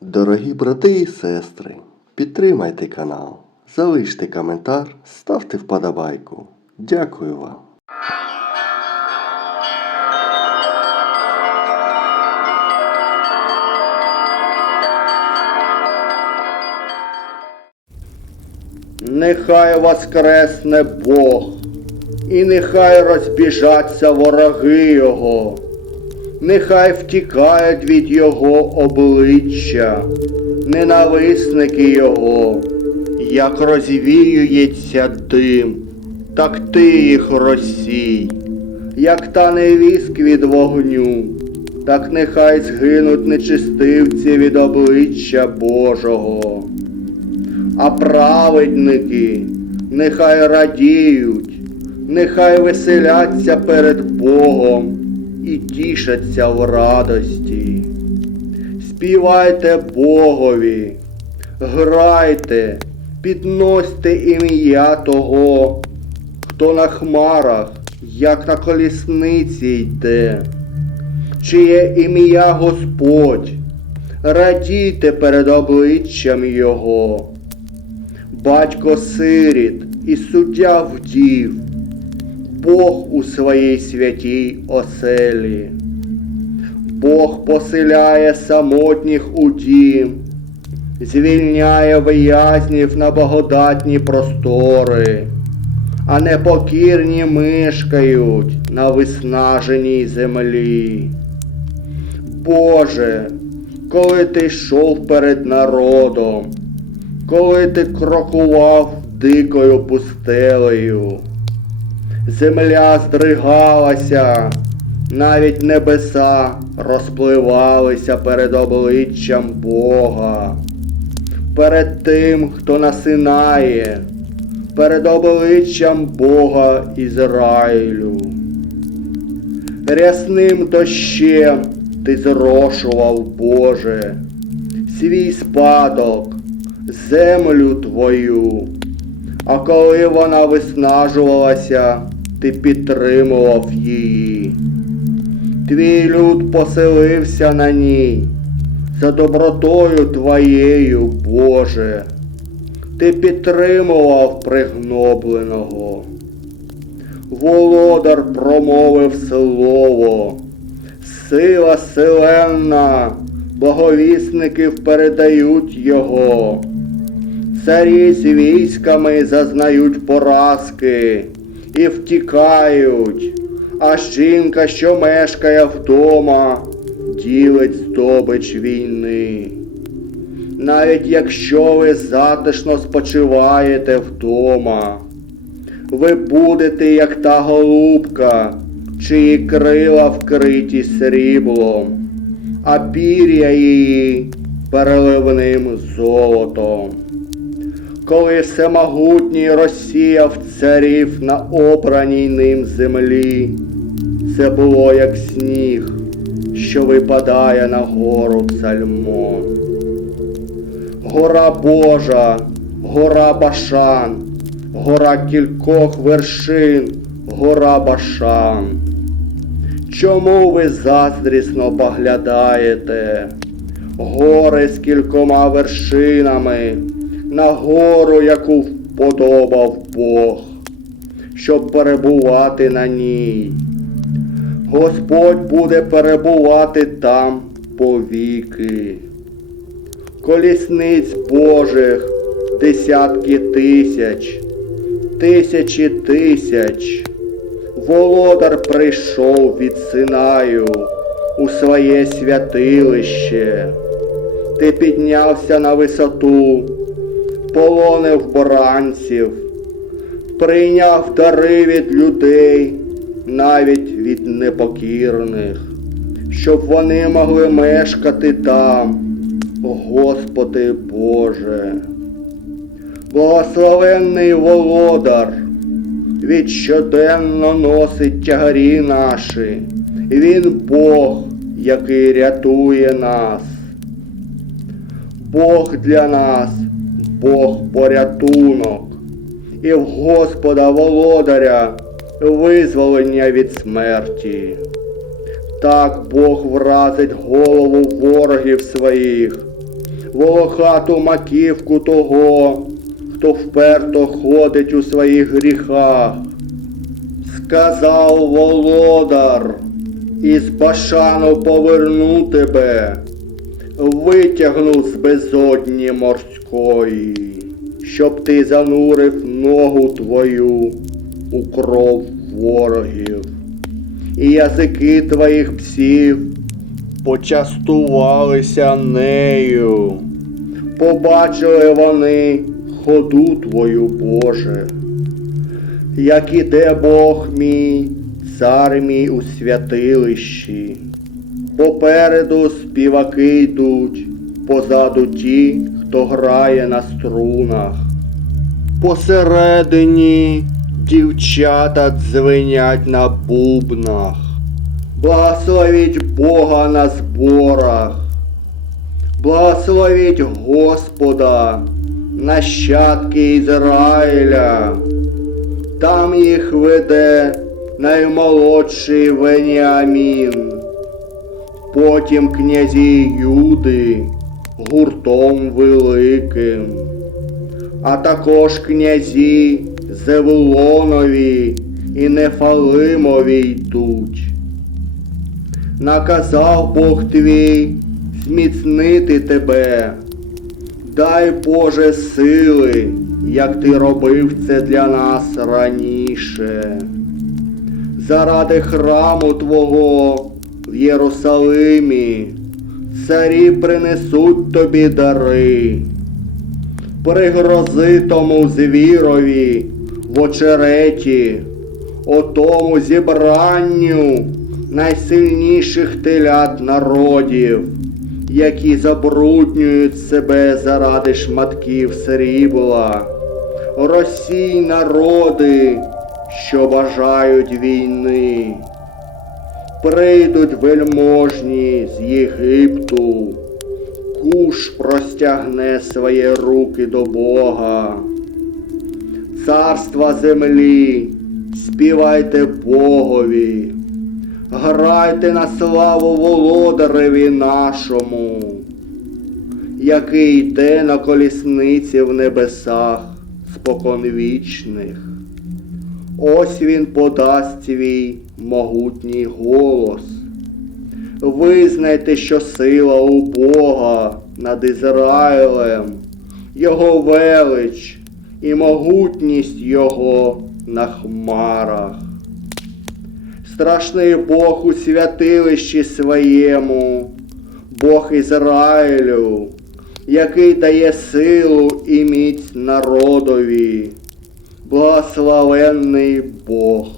Дорогі брати і сестри, підтримайте канал, залиште коментар, ставте вподобайку. Дякую вам. Нехай воскресне Бог, і нехай розбіжаться вороги Його, нехай втікають від Його обличчя, ненависники Його, як розвіюється дим, так ти їх розсій, як тане віск від вогню, так нехай згинуть нечистивці від обличчя Божого. А праведники нехай радіють, нехай веселяться перед Богом і тішаться в радості. Співайте Богові, грайте, підносьте ім'я того, хто на хмарах, як на колісниці йде, чиє ім'я Господь, радійте перед обличчям Його. Батько сиріт і суддя вдів, Бог у своїй святій оселі, Бог поселяє самотніх у дім, звільняє виязнів на благодатні простори, а непокірні мишкають на виснаженій землі. Боже, коли ти йшов перед народом, коли ти крокував дикою пустелею. Земля здригалася, навіть небеса розпливалися перед обличчям Бога, перед тим, хто насинає, перед обличчям Бога Ізраїлю. Рясним дощем ти зрошував, Боже, свій спадок землю твою. А коли вона виснажувалася, ти підтримував її. Твій люд поселився на ній за добротою твоєю, Боже. Ти підтримував пригнобленого. Володар промовив слово, сила селенна, боговісників передають його. Царі з військами зазнають поразки і втікають, а жінка, що мешкає вдома, ділить здобич війни. Навіть якщо ви затишно спочиваєте вдома, ви будете як та голубка, чиї крила вкриті сріблом, а пір'я її переливним золотом коли всемогутній розсіяв царів на обраній ним землі. Це було як сніг, що випадає на гору Цальмон. Гора Божа, гора Башан, гора кількох вершин, гора Башан. Чому ви заздрісно поглядаєте? Гори з кількома вершинами на гору, яку вподобав Бог, щоб перебувати на ній. Господь буде перебувати там повіки. Колісниць Божих десятки тисяч, тисячі тисяч. Володар прийшов від Синаю у своє святилище. Ти піднявся на висоту полонив боранців, прийняв дари від людей, навіть від непокірних, щоб вони могли мешкати там, Господи Боже. Благословенний володар, від щоденно носить тягарі наші, Він Бог, який рятує нас. Бог для нас Бог порятунок, і в Господа володаря визволення від смерті. Так Бог вразить голову ворогів своїх, волохату маківку того, хто вперто ходить у своїх гріхах. Сказав володар, із башану поверну тебе, витягну з безодні морської, щоб ти занурив ногу твою у кров ворогів, і язики твоїх псів почастувалися нею. Побачили вони ходу твою, Боже, як іде Бог мій, цар мій у святилищі. Попереду співаки йдуть, позаду ті, хто грає на струнах. Посередині дівчата дзвенять на бубнах. Благословіть Бога на зборах. Благословіть Господа, нащадки Ізраїля. Там їх веде наймолодший Веніамін. Потім князі Юди гуртом великим, а також князі Зевулонові і Нефалимові йдуть. Наказав Бог твій зміцнити тебе. Дай Боже сили, як ти робив це для нас раніше. Заради храму Твого в Єрусалимі царі принесуть тобі дари. Пригрози тому звірові в очереті, отому зібранню найсильніших телят народів, які забруднюють себе заради шматків срібла. Росій народи, що бажають війни. Прийдуть вельможні з Єгипту, куш простягне свої руки до Бога. Царства землі, співайте Богові, грайте на славу володареві нашому, який йде на колісниці в небесах споконвічних. Ось він подасть свій могутній голос. Визнайте, що сила у Бога над Ізраїлем, Його велич і могутність Його на хмарах. Страшний Бог у святилищі своєму, Бог Ізраїлю, який дає силу і міць народові, благословенний Бог.